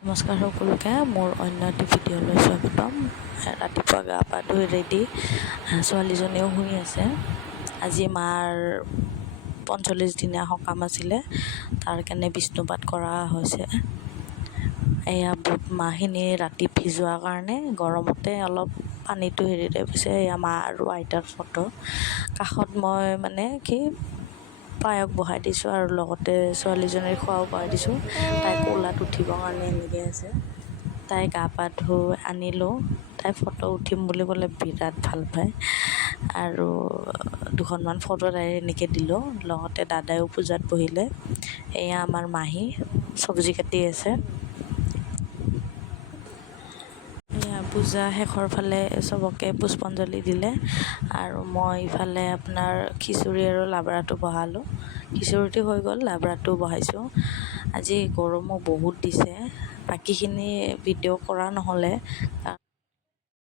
নমস্কাৰ সকলোকে মোৰ অন্য এটি ভিডিঅ'লৈ স্বাগতম। ৰাতিপুৱা গা পা ধুই ৰেডি, ছোৱালীজনীও শুই আছে। আজি মাৰ 45 দিনীয়া সকাম আছিলে, তাৰ কাৰণে বিষ্ণুপাঠ কৰা হৈছে। এয়া বুট মাহখিনি ৰাতি ভিজোৱাৰ কাৰণে গৰমতে অলপ পানীটো হেৰিতে পিছে এয়া মা আৰু আইতাৰ ফটো। কাষত মই পায়স বহাই দিছোঁ আৰু লগতে ছোৱালীজনীৰ খোৱাও বহাই দিছোঁ। তাই কোলাত উঠিবৰ কাৰণে এনেকৈ আছে। তাই গা পা ধুই আনিলোঁ। তাই ফটো উঠিম বুলি ক'লে বিৰাট ভাল পায় আৰু দুখনমান ফটো তাই এনেকৈ দিলোঁ। লগতে দাদাইও পূজাত বহিলে। এয়া আমাৰ মাহী চব্জি কাটি আছে। এয়া পূজা শেষৰ ফালে চবকে পুষ্পাঞ্জলি দিলে আৰু মই ইফালে আপোনাৰ খিচিৰি আৰু লাবৰাটো বহালোঁ। খিচিৰিটো হৈ গ'ল, লাবৰাটো বহাইছোঁ। আজি গৰমো বহুত দিছে, বাকীখিনি ভিডিঅ' কৰা নহ'লে